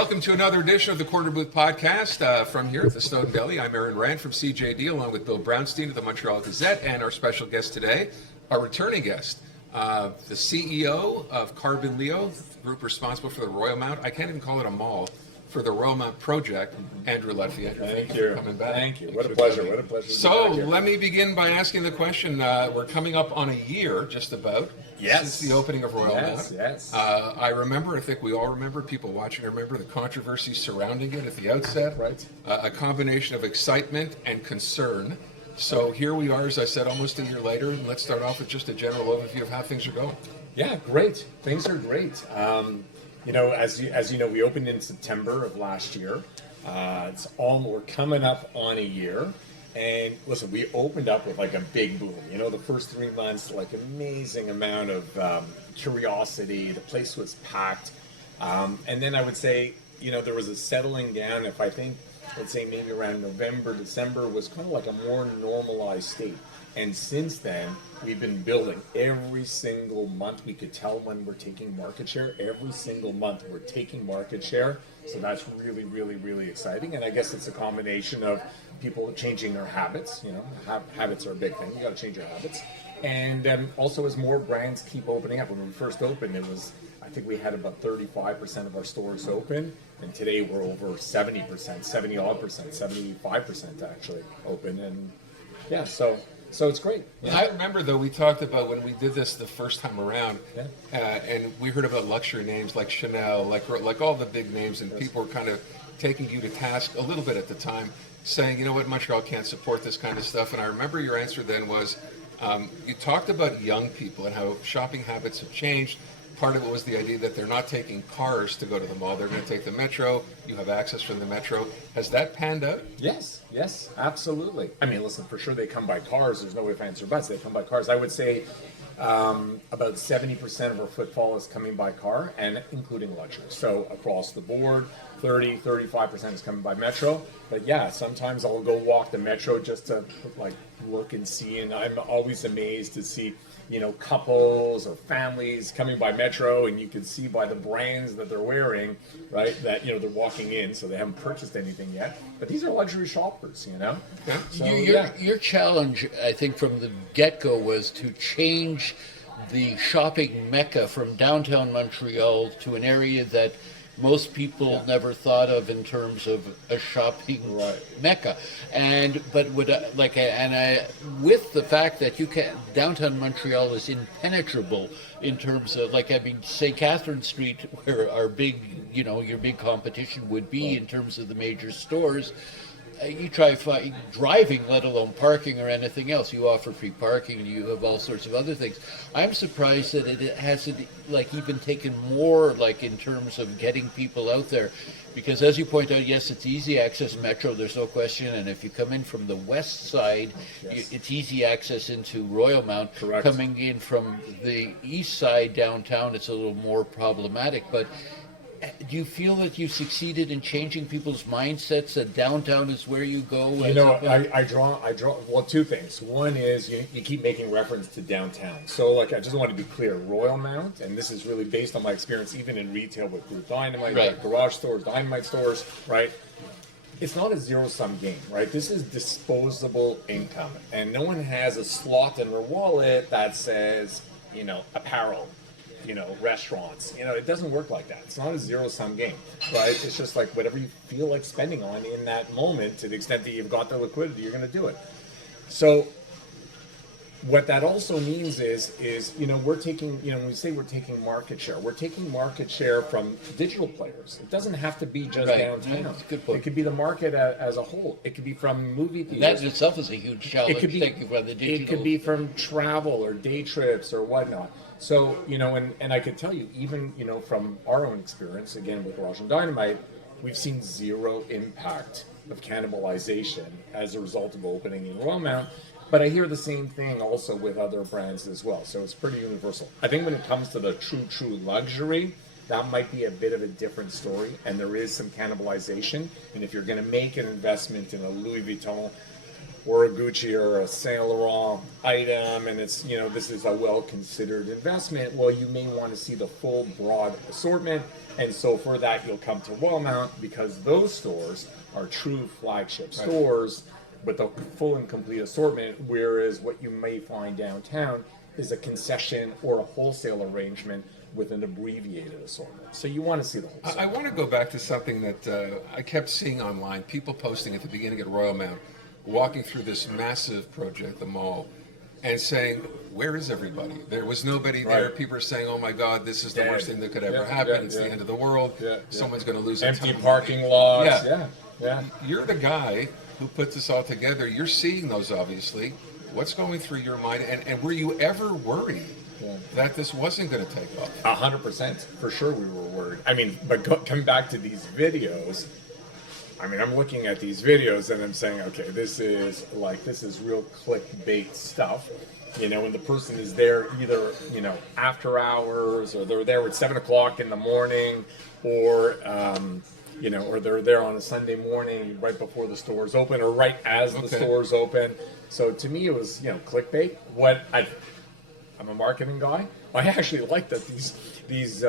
Welcome to another edition of the Corner Booth Podcast from here at the Snowdon Deli. I'm Aaron Rand from CJD, along with Bill Brownstein of the Montreal Gazette, and our special guest today, our returning guest, the CEO of Carbonleo, the group responsible for the Royalmount. I can't even call it a mall. For the Royalmount project, Andrew Lutfy. Andrew, thank you for coming back. Thank you. What a pleasure. What a pleasure. So let me begin by asking the question. We're coming up on a year, just about, since the opening of Royalmount. Yes. I remember, I think we all remember, people watching remember the controversy surrounding it at the outset. Right. A combination of excitement and concern. So here we are, as I said, almost a year later, and let's start off with just a general overview of how things are going. Yeah, great. Things are great. You know, as you know, we opened in September of last year. We're coming up on a year. And listen, we opened up with like a big boom. You know, the first 3 months, like amazing amount of curiosity. The place was packed. And then I would say, you know, there was a settling down. Let's say maybe around November, December was kind of like a more normalized state. And since then, we've been building. Every single month, we could tell when we're taking market share. Every single month, we're taking market share. So that's really, really, really exciting. And I guess it's a combination of people changing their habits. You know, habits are a big thing. You got to change your habits. And also, as more brands keep opening up. When we first opened, I think we had about 35% of our stores open. And today, we're over 70%, 70-odd%, 75% actually open. And yeah, so it's great. Yeah. I remember, though, we talked about when we did this the first time around, and we heard about luxury names like Chanel, like all the big names, and people were kind of taking you to task a little bit at the time, saying, you know what, Montreal can't support this kind of stuff. And I remember your answer then was, you talked about young people and how shopping habits have changed. Part of it was the idea that they're not taking cars to go to the mall. They're going to take the metro. You have access from the metro. Has that panned out? Yes, absolutely. I mean, listen, for sure they come by cars. There's no ifs, ands, or buts. They come by cars. I would say about 70% of our footfall is coming by car, and including luxury. So across the board, 35% is coming by metro. But yeah, sometimes I'll go walk the metro just to like look and see, and I'm always amazed to see, you know, couples or families coming by metro, and you can see by the brands that they're wearing, right, that, you know, they're walking in, so they haven't purchased anything yet. But these are luxury shoppers, you know. Okay. So, your challenge, I think, from the get-go was to change the shopping mecca from downtown Montreal to an area that most people never thought of in terms of a shopping mecca, with the fact that downtown Montreal is impenetrable in terms of, like, I mean, St. Catherine Street, where our big, you know, your big competition would be in terms of the major stores. You try driving, let alone parking or anything else. You offer free parking, and you have all sorts of other things. I'm surprised that it hasn't, like, even taken more, like, in terms of getting people out there. Because as you point out, yes, it's easy access metro, there's no question. And if you come in from the west side, it's easy access into Royalmount. Correct. Coming in from the east side downtown, it's a little more problematic. But do you feel that you succeeded in changing people's mindsets that downtown is where you go? You know, I draw, well, two things. One is you keep making reference to downtown. So, like, I just want to be clear, Royalmount, and this is really based on my experience even in retail with Group Dynamite, like garage stores, Dynamite stores, right? It's not a zero-sum game, right? This is disposable income, and no one has a slot in their wallet that says, you know, apparel, you know, restaurants. You know, it doesn't work like that. It's not a zero-sum game, right? It's just like whatever you feel like spending on in that moment, to the extent that you've got the liquidity, you're going to do it. So what that also means is, you know, we're taking, you know, when we say we're taking market share from digital players. It doesn't have to be just downtown. That's a good point. It could be the market as a whole. It could be from movie theaters. That in itself is a huge challenge. It could be from travel or day trips or whatnot. So, you know, and I could tell you, even, you know, from our own experience, again, with Royalmount Dynamite, we've seen zero impact of cannibalization as a result of opening in Royalmount. But I hear the same thing also with other brands as well. So it's pretty universal. I think when it comes to the true luxury, that might be a bit of a different story. And there is some cannibalization. And if you're going to make an investment in a Louis Vuitton or a Gucci or a Saint Laurent item, and it's, you know, this is a well-considered investment, well, you may want to see the full broad assortment. And so for that, you'll come to Royalmount, because those stores are true flagship stores with a full and complete assortment, whereas what you may find downtown is a concession or a wholesale arrangement with an abbreviated assortment. So you want to see the whole I want to go back to something that I kept seeing online, people posting at the beginning at Royalmount, walking through this massive project, the mall, and saying, where is everybody? There was nobody there. Right. People are saying, oh my God, this is the worst thing that could ever Yeah, happen. yeah, It's yeah. the end of the world. Yeah, yeah. Someone's going to lose a empty ton of parking money. lots. Yeah. Yeah. You're the guy who put this all together. You're seeing those, obviously. What's going through your mind? And were you ever worried that this wasn't going to take off? 100%. For sure we were worried. I mean, but coming back to these videos, I mean, I'm looking at these videos and I'm saying, okay, this is real clickbait stuff. You know, when the person is there either, you know, after hours, or they're there at 7 o'clock in the morning, or, you know, or they're there on a Sunday morning right before the stores open, or right as the stores open. So to me, it was, you know, clickbait. I'm a marketing guy. I actually like that these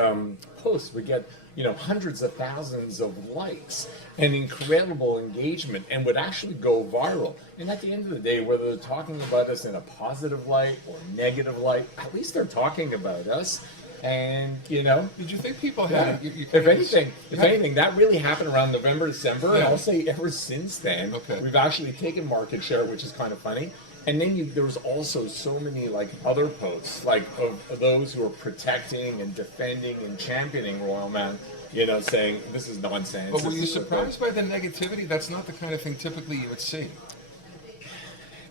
posts would get, you know, hundreds of thousands of likes and incredible engagement, and would actually go viral. And at the end of the day, whether they're talking about us in a positive light or negative light, at least they're talking about us. And, you know, Did you think people had? if anything, that really happened around November, December, and I'll say ever since then, we've actually taken market share, which is kind of funny. And then there was also so many like other posts, like of those who are protecting and defending and championing Royalmount, you know, saying this is nonsense. But were you surprised by the negativity? That's not the kind of thing typically you would see.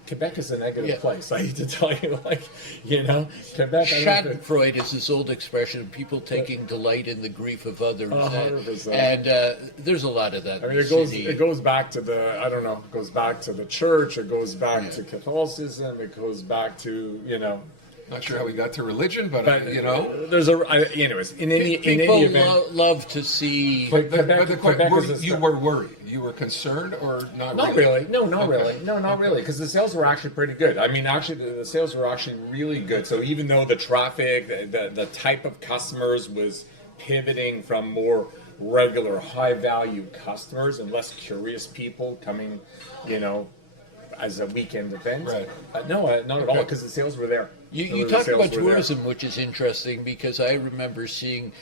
Quebec is a negative place. I hate to tell you, like, you know, Quebec. Schadenfreude is this old expression, people taking delight in the grief of others. 100%. And there's a lot of that. I mean, it goes back to it goes back to the church, it goes back to Catholicism, it goes back to, you know. Not sure how we got to religion, but you know, anyways, in any event, love to see. Quebec you were worried. You were concerned, or not? Not really. No, not really. No, not really. Because the sales were actually pretty good. I mean, actually, the sales were actually really good. So even though the traffic, the type of customers was pivoting from more regular, high-value customers and less curious people coming, you know, as a weekend event. Right. No, not at all, because the sales were there. You talked about tourism, which is interesting, because I remember seeing,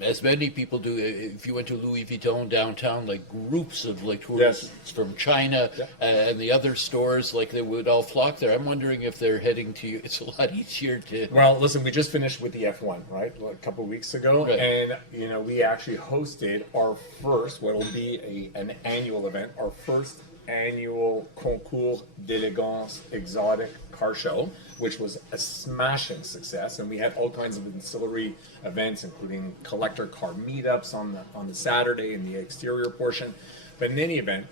as many people do, if you went to Louis Vuitton downtown, like groups of like tourists from China and the other stores, like they would all flock there. I'm wondering if they're heading to you. It's a lot easier to. Well, listen, we just finished with the F1, right, a couple of weeks ago, and you know, we actually hosted our first, what will be an annual event, our first annual Concours d'Elegance Exotic Car Show, which was a smashing success, and we had all kinds of ancillary events, including collector car meetups on the Saturday in the exterior portion. But in any event,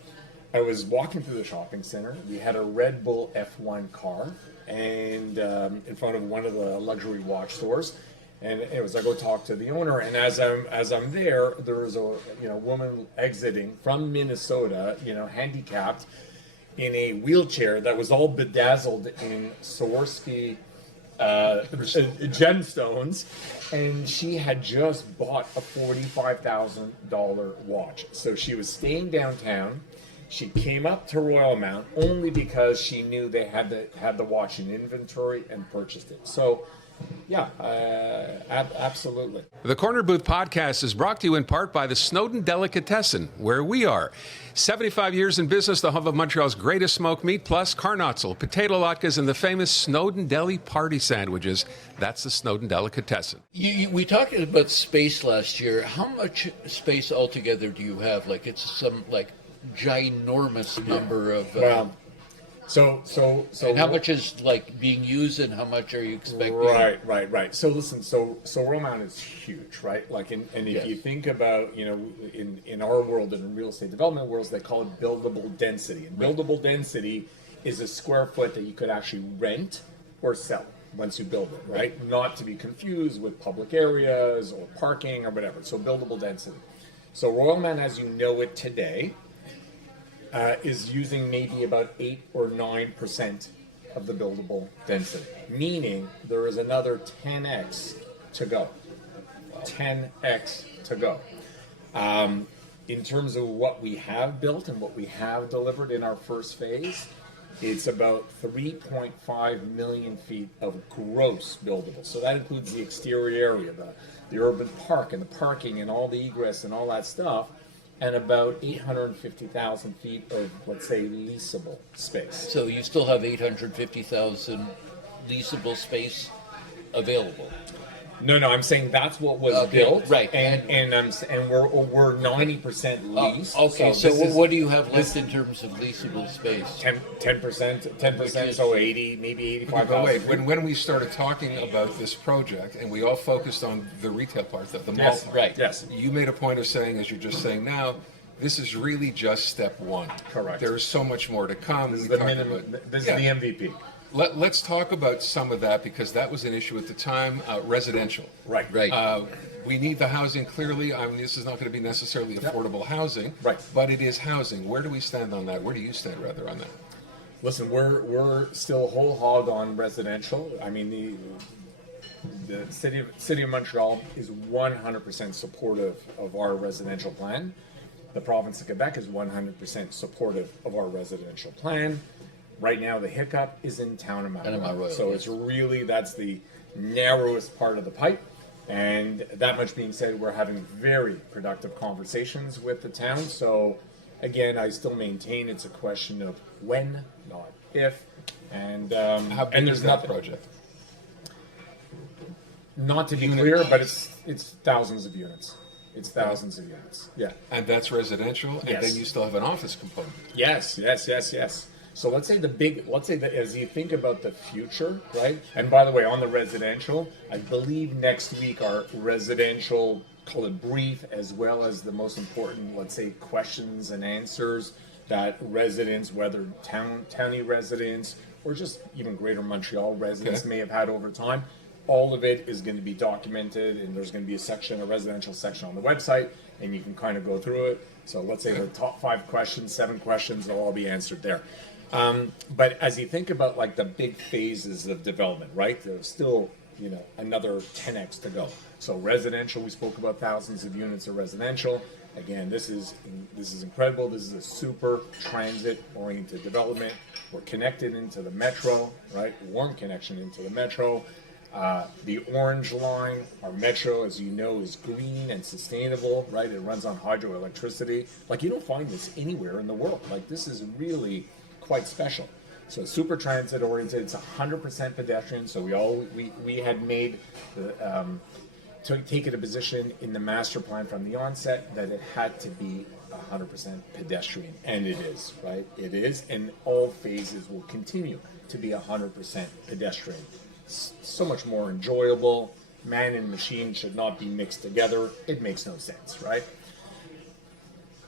I was walking through the shopping center. We had a Red Bull F1 car, and in front of one of the luxury watch stores. And it was, I go talk to the owner, and as I'm there, there was a woman exiting from Minnesota, handicapped, in a wheelchair that was all bedazzled in Swarovski gemstones, and she had just bought a $45,000 watch. So she was staying downtown. She came up to Royalmount only because she knew they had the watch in inventory and purchased it. So. Yeah, absolutely. The Corner Booth podcast is brought to you in part by the Snowdon Delicatessen, where we are. 75 years in business, the home of Montreal's greatest smoked meat, plus carnotzel, potato latkes, and the famous Snowdon Deli party sandwiches. That's the Snowdon Delicatessen. We talked about space last year. How much space altogether do you have? Like, it's some, like, ginormous number of... So and how much is like being used, and how much are you expecting? Right. So listen, so Royalmount is huge, right? Like, if you think about, in our world and in real estate development worlds, they call it buildable density. And buildable density is a square foot that you could actually rent or sell once you build it, right? Not to be confused with public areas or parking or whatever. So buildable density. So Royalmount, as you know it today, is using maybe about 8 or 9% of the buildable density, meaning there is another 10x to go. 10x to go. In terms of what we have built and what we have delivered in our first phase, it's about 3.5 million feet of gross buildable. So that includes the exterior area, the urban park and the parking and all the egress and all that stuff, and about 850,000 feet of, let's say, leasable space. So you still have 850,000 leasable space available. No, I'm saying that's what was built, right? And we're 90% leased. Okay, so this is- what do you have left in terms of leasable space? 10%, so 80, maybe 85,000. But wait, when we started talking about this project, and we all focused on the retail part, the mall Yes, part, right. Yes. you made a point of saying, as you're just saying now, this is really just step one. Correct. There's so much more to come. This is We the talked minimum. about- This Yeah. is the MVP. Let's talk about some of that, because that was an issue at the time. Residential. Right. We need the housing clearly. I mean, this is not going to be necessarily affordable housing, Right. but it is housing. Where do we stand on that? Where do you stand, rather, on that? Listen, we're still whole hog on residential. I mean, the city of Montreal is 100% supportive of our residential plan. The province of Quebec is 100% supportive of our residential plan. Right now, the hiccup is in town of Montreal. So it's really, that's the narrowest part of the pipe. And that much being said, we're having very productive conversations with the town. So again, I still maintain it's a question of when, not if. And How big and is there's that nothing. project? Not to be clear, but it's thousands of units. It's thousands of units. Yeah. And that's residential, and Yes. then you still have an office component. Yes. So let's say that as you think about the future, right? And by the way, on the residential, I believe next week our residential, call it brief, as well as the most important, let's say, questions and answers that residents, whether towny residents or just even greater Montreal residents may have had over time. All of it is going to be documented, and there's going to be a residential section on the website, and you can kind of go through it. So let's say the top 5 questions, 7 questions, they'll all be answered there. But as you think about like the big phases of development, right? There's still, another 10x to go. So residential, we spoke about thousands of units of residential. Again, this is incredible. This is a super transit-oriented development. We're connected into the metro, right? Warm connection into the metro. The orange line, our metro, as you know, is green and sustainable, right? It runs on hydroelectricity. Like, you don't find this anywhere in the world. Like, this is really quite special. So super transit oriented. It's 100% pedestrian. So we had made taken a position in the master plan from the onset that it had to be 100% pedestrian, and it is, right? It is, and all phases will continue to be 100% pedestrian. So much more enjoyable. Man and machine should not be mixed together. It makes no sense, right?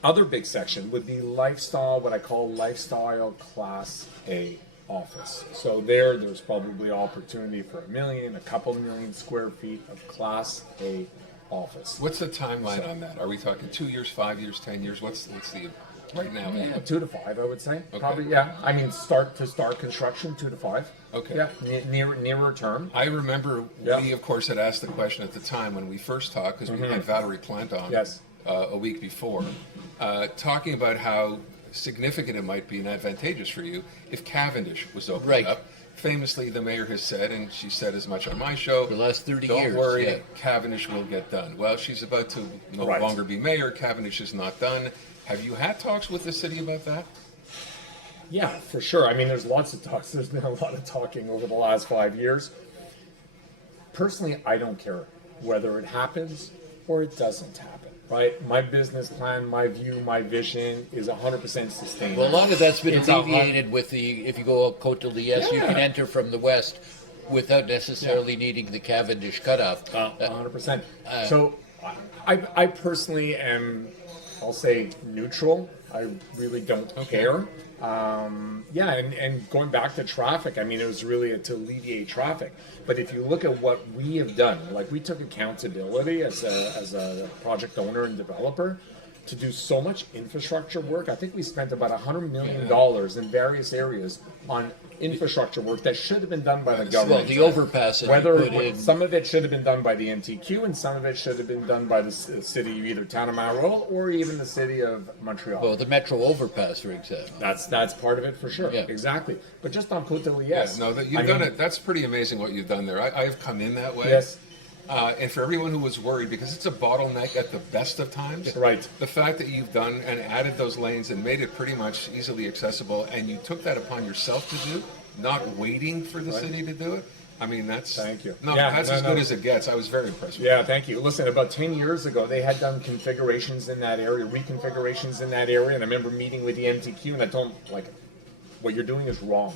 Other big section would be lifestyle, what I call lifestyle class A office. So there's probably opportunity for 1 million, a couple million square feet of class A office. What's the timeline on that? Are we talking 2 years, 5 years, 10 years? What's the right now? 2 to 5, I would say. Okay. Probably, yeah. I mean, start construction, 2 to 5. Okay. Yeah, nearer term. I remember Yeah. we, of course, had asked the question at the time when we first talked, because we had Valerie Plant on Yes. a week before, talking about how significant it might be and advantageous for you if Cavendish was opened Right. up. Famously, the mayor has said, and she said as much on my show, The last 30 don't years, worry, yeah. Cavendish will get done. Well, she's about to no Right. longer be mayor. Cavendish is not done. Have you had talks with the city about that? Yeah, for sure. I mean, there's lots of talks. There's been a lot of talking over the last 5 years. Personally, I don't care whether it happens or it doesn't happen, right? My business plan, my view, my vision is 100% sustainable. Well, a lot of that's been It's alleviated with if you go up Côte de Liesse, you Yeah. can enter from the west without necessarily needing the Cavendish cutoff. 100%. So I personally am, I'll say, neutral. I really don't care. And going back to traffic, I mean, it was really to alleviate traffic. But if you look at what we have done, like we took accountability as a project owner and developer. to do so much infrastructure work. I think we spent about $100 million in various areas on infrastructure work that should have been done by the Well, government. the overpass that you Whether put in. some of it should have been done by the MTQ and some of it should have been done by the city of either Town of Montreal or even the city of Montreal. Well, the Metro overpass, for example. That's part of it for sure. Yeah. Exactly. But just on Côte de Liesse. Yes, no, that you've done it. That's pretty amazing what you've done there. I have come in that way. Yes. And for everyone who was worried, because it's a bottleneck at the best of times, Right. the fact that you've done and added those lanes and made it pretty much easily accessible, and you took that upon yourself to do, not waiting for the city to do it. I mean, that's Thank you. No, Yeah, that's no, as no. good as it gets. I was very impressed with Yeah, thank you. Listen, about 10 years ago, they had done configurations in that area, reconfigurations in that area, and I remember meeting with the MTQ, and I told them, like, what you're doing is wrong.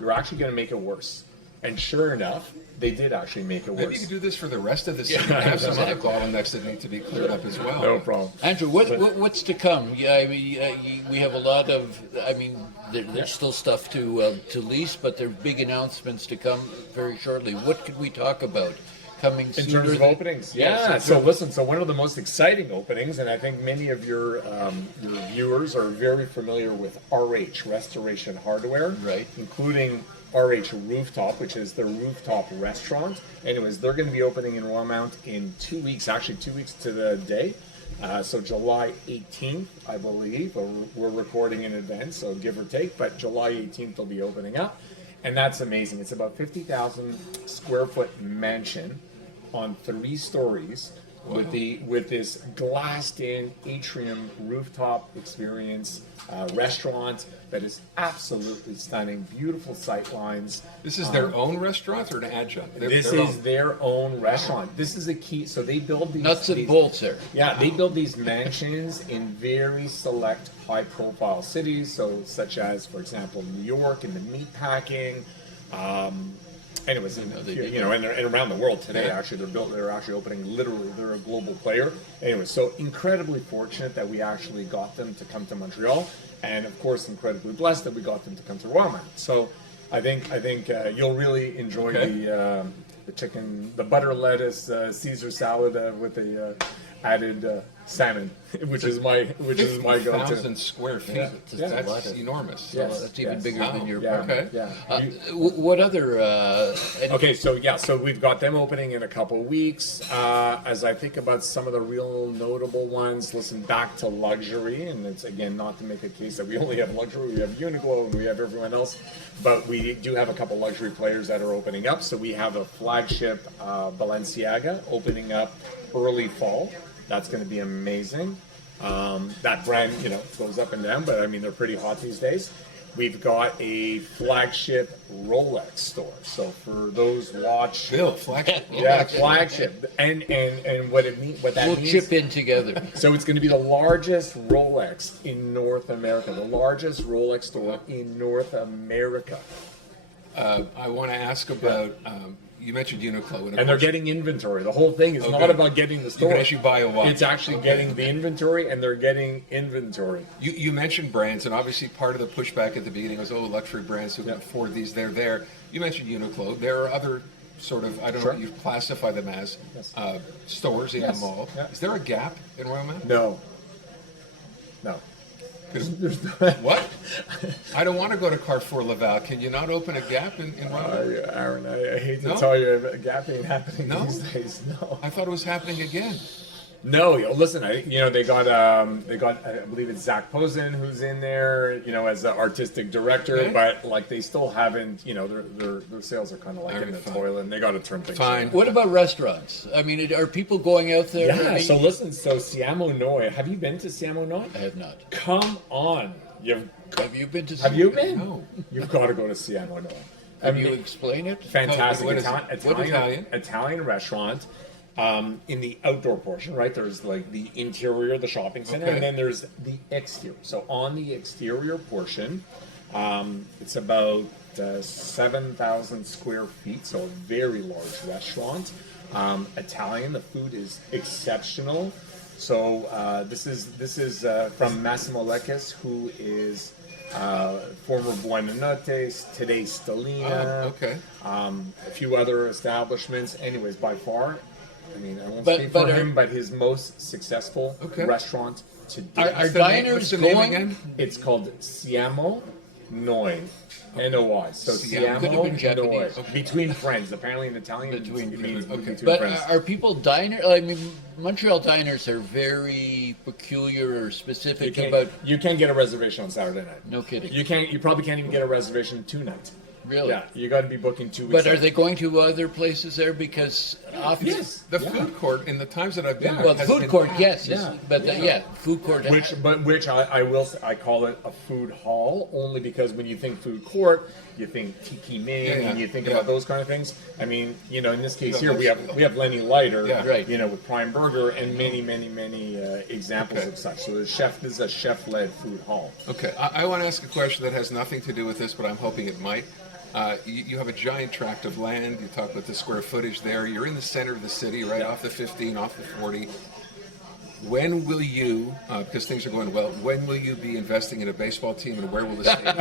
You're actually going to make it worse. And sure enough, they did actually make it Maybe you worse. could do this for the rest of the city. Have some other bottlenecks that need to be cleared up as well. No problem. Andrew, what's to come? Yeah, I mean, we have a lot of. I mean, there's still stuff to lease, but there are big announcements to come very shortly. What could we talk about coming In sooner terms of than- openings, Yes, yeah. in So terms- listen, so one of the most exciting openings, and I think many of your viewers are very familiar with RH, Restoration Hardware, Right. including RH Rooftop, which is the rooftop restaurant. Anyways, they're going to be opening in Royalmount in 2 weeks, actually 2 weeks to the day. So July 18th, I believe, or we're recording in advance, so give or take, but July 18th they'll be opening up. And that's amazing. It's about 50,000 square foot mansion on 3 stories with this glassed in atrium rooftop experience restaurant that is absolutely stunning, beautiful sight lines. This is their own restaurant or an adjunct? This Their is own. their own restaurant. This is a key. So they build these nuts and these- bolts there. Yeah, they build these mansions in very select high-profile cities, so such as, for example, New York in the meat packing. Anyways, and around the world today, Yeah. actually, they're actually opening. Literally, they're a global player. Anyway, so incredibly fortunate that we actually got them to come to Montreal, and of course, incredibly blessed that we got them to come to Royalmount. So, I think you'll really enjoy the chicken, the butter lettuce Caesar salad with the added salmon, which is my go-to. 50,000 square feet. Yeah. That's Yes. enormous. Yes. That's even Yes. bigger than your Yeah, apartment. yeah. What other? Okay, so we've got them opening in a couple weeks. As I think about some of the real notable ones, listen, back to luxury, and it's again not to make a case that we only have luxury. We have Uniqlo and we have everyone else, but we do have a couple luxury players that are opening up. So we have a flagship Balenciaga opening up early fall. That's going to be amazing. That brand, goes up and down, but I mean they're pretty hot these days. We've got a flagship Rolex store. So for those watch, Bill, flagship. yeah, flagship, and what that We'll means. chip in together. So it's going to be the largest Rolex in North America, the largest Rolex store in North America, I want to ask about. You mentioned Uniqlo, and they're getting inventory. The whole thing is not Okay. about getting the You store. can actually buy a watch. It's actually getting the inventory, and they're getting inventory. You mentioned brands, and obviously part of the pushback at the beginning was, luxury brands who can afford these, they're there. You mentioned Uniqlo. There are other sort of, I don't know Sure. what you classify them as, Yes. stores in Yes. the mall. Yeah. Is there a Gap in Royalmount? No. 'Cause- What? I don't want to go to Carrefour Laval. Can you not open a Gap in Royalmount? Aaron, I hate to No? tell you, but Gap ain't happening No? these days. No. I thought it was happening again. No, listen. They got I believe it's Zach Posen who's in there, as the artistic director, Okay. but like they still haven't, their sales are kind of like Alright, in the fine. toilet, and they got to turn things Fine. around. What about restaurants? I mean, are people going out there? Yeah. So listen. So Siamo Noi. Have you been to Siamo Noi? I have not. Come on. Have you been to? Have you been? No. You've got to go to Siamo Noi. Can you explain it? Fantastic What is Italian, it? Italian restaurant. In the outdoor portion, right? There's like the interior, the shopping center, Okay. and then there's the exterior. So on the exterior portion, it's about 7,000 square feet, so a very large restaurant. Italian, the food is exceptional. So this is from Massimo Lecchis, who is former Buonanotte, today Stellina. Oh, okay. A few other establishments. Anyways, by far, I mean, I won't But- speak for but him, but his most successful restaurant to date. Are What's the name- diners what's the name going? again? It's called Siamo Noi. N-O-Y. So Siamo. Could have been Siamo Noi. Japanese. Between friends. Apparently in Italian, Between it means friends. between But friends. are people diners? I mean, Montreal diners are very peculiar or specific about. You can't get a reservation on Saturday night. No kidding. You probably can't even get a reservation tonight. Really? Yeah, you got to be booking 2 weeks. But are out. they going to other places there? Because often, Yes. The food court in the times that I've been Yeah. there well, the has food been court, packed. yes, Yeah. but Yeah. food court. Which I will say, I call it a food hall only because when you think food court, you think Tiki Ming Yeah, and you think yeah. about those kind of things. I mean, you know, in this case Yeah, here we have Lenny Leiter, Yeah. Right. you know, with Prime Burger and many examples Okay. of such. So this is a chef-led food hall. Okay, I want to ask a question that has nothing to do with this, but I'm hoping it might. You have a giant tract of land. You talk about the square footage there. You're in the center of the city, right off the 15, off the 40. When will you, because things are going well, when will you be investing in a baseball team, and where will the stadium?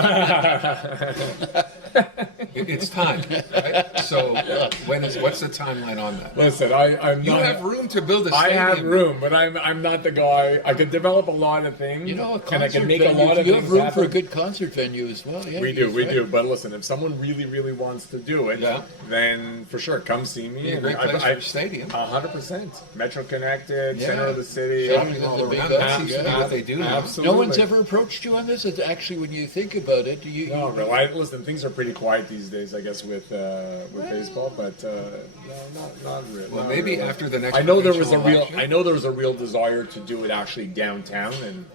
It's time, right? So what's the timeline on that? Listen, I'm You not. have room to build a I stadium. have room, but I'm not the guy. I could develop a lot of things, You know, a and I concert can make venue. a lot of You things have room happen. for a good concert venue as well. Yeah, We do. But listen, if someone really wants to do it, Yeah. then for sure, come see me. Be a great place for a stadium. 100%. Metro connected, Yeah. center of the city. Shopping all all around. around. That seems to be what they do now. Absolutely. No one's ever approached you on this. It's actually, when you think about it, No, really. Listen, things are pretty quiet these days, I guess, with baseball, but no, not really. Well, not maybe really. after the next I know there was a provincial real. election. I know there was a real desire to do it actually downtown, and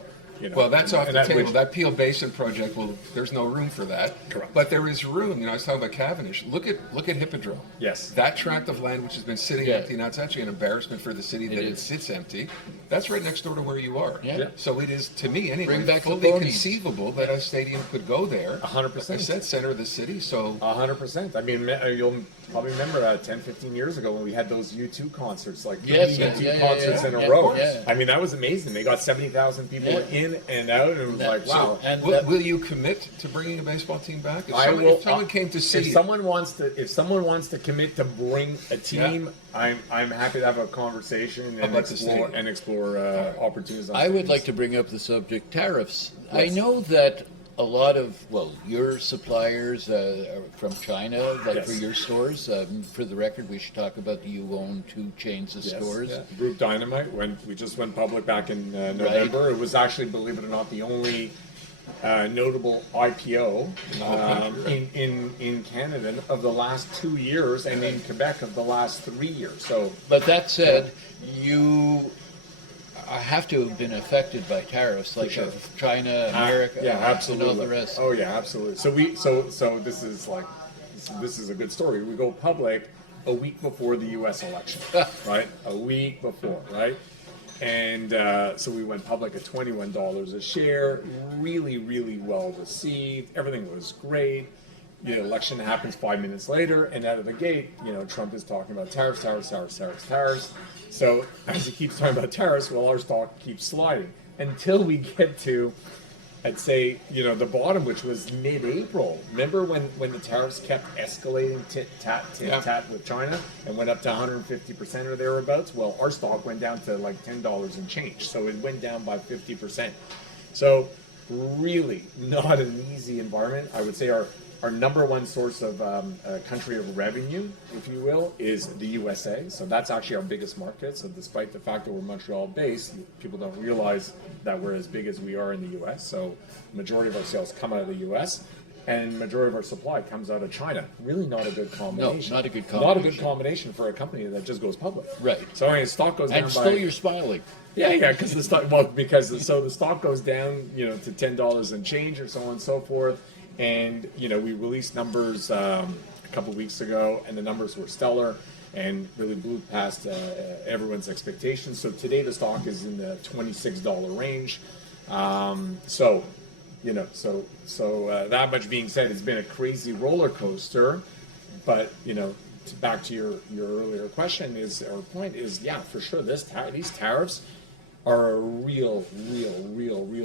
you know. Well, that's off and the table. which- That Peel Basin project, there's no room for that. Correct. But there is room. You know, I was talking about Cavendish. Look at Hippodrome. Yes. That tract of land which has been sitting Yeah. empty now, it's actually an embarrassment for the city that it is. sits empty. That's right next door to where you are. Yeah. So it is, to me anyway, Bring back the fully ponies. conceivable that a stadium could go there. 100%. I said center of the city, so 100%. I mean, you'll probably remember 10, 15 years ago when we had those U2 concerts, like Yes, 3 U2 yeah, concerts yeah, in a yeah, row. yeah. I mean, that was amazing. They got 70,000 people Yeah. in and out, and it was like, wow. And will you commit to bringing a baseball team back? If I someone, will. if someone came to see if you, someone wants to commit to bring a team, I'm happy to have a conversation and About the stadium. explore opportunities. On I would stadiums. like to bring up the subject tariffs. I Yes. know that a lot of, your suppliers are from China, like Yes. for your stores. For the record, we should talk about you own 2 chains of Yes, stores. yeah. Group Dynamite, when we just went public back in November, it was actually, believe it or not, the only notable IPO in Canada of the last 2 years, and in Quebec of the last 3 years. So But that said, you have to have been affected by tariffs, like sure. of China, America, yeah, and absolutely. all the rest. Oh yeah, absolutely. So this is like this is a good story. We go public a week before the U.S. election, right? A week before, right? And so we went public at $21 a share. Really well received. Everything was great. The election happens 5 minutes later, and out of the gate, Trump is talking about tariffs. So as he keeps talking about tariffs, well, our stock keeps sliding until we get to, I'd say, the bottom, which was mid-April. Remember when the tariffs kept escalating tit-tat with China and went up to 150% or thereabouts? Well, our stock went down to like $10 and change. So it went down by 50%. So really not an easy environment. I would say our number one source of country of revenue, if you will, is the USA. So that's actually our biggest market. So despite the fact that we're Montreal based, people don't realize that we're as big as we are in the US. So majority of our sales come out of the US, and majority of our supply comes out of China. Really not a good combination. not a good Not a good combination. combination for a company that just goes public. Right. So anyway, stock goes down And by... still you're smiling. Yeah, because the stock, the stock goes down, to $10 and change or so on and so forth. And, we released numbers a couple weeks ago, and the numbers were stellar and really blew past everyone's expectations. So today the stock is in the $26 range. That much being said, it's been a crazy roller coaster. But, back to your earlier question point is, yeah, for sure, these tariffs are a real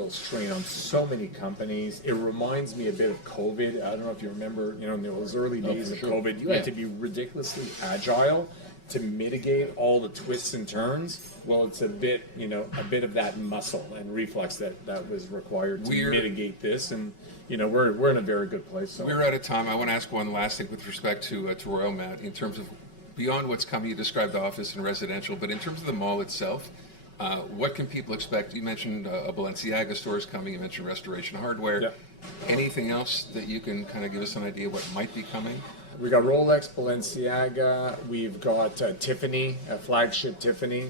strain on so many companies. It reminds me a bit of COVID. I don't know if you remember, in those early days for of sure. COVID, you had to be ridiculously agile to mitigate all the twists and turns, well, it's a bit of that muscle and reflex that was required to mitigate this, and we're in a very good place. So we're out of time. I want to ask one last thing with respect to Royalmount in terms of beyond what's coming. You described office and residential, but in terms of the mall itself, what can people expect? You mentioned a Balenciaga store is coming. You mentioned Restoration Hardware. Yep. Anything else that you can kind of give us an idea what might be coming? We got Rolex, Balenciaga. We've got Tiffany, a flagship Tiffany,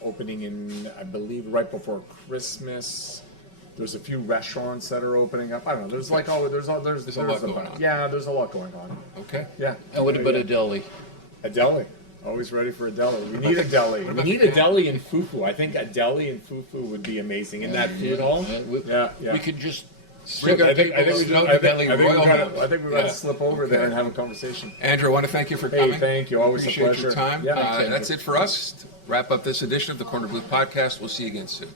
opening in, I believe, right before Christmas. There's a few restaurants that are opening up. I don't know. There's like there's a lot going on. Yeah, there's a lot going on. Okay. Yeah. And what about a deli? A deli. Always ready for a deli. We need a deli. We need a deli in Fufu. I think a deli in Fufu would be amazing. In that food hall. Yeah. We could just Bring our people to Snowdon Deli, Royalmount. I think we got to slip over there and have a conversation. Andrew, I want to thank you for coming. Hey, thank you. Always Appreciate a pleasure. your time. Yeah, that's it for us. To wrap up this edition of the Corner Booth Podcast. We'll see you again soon.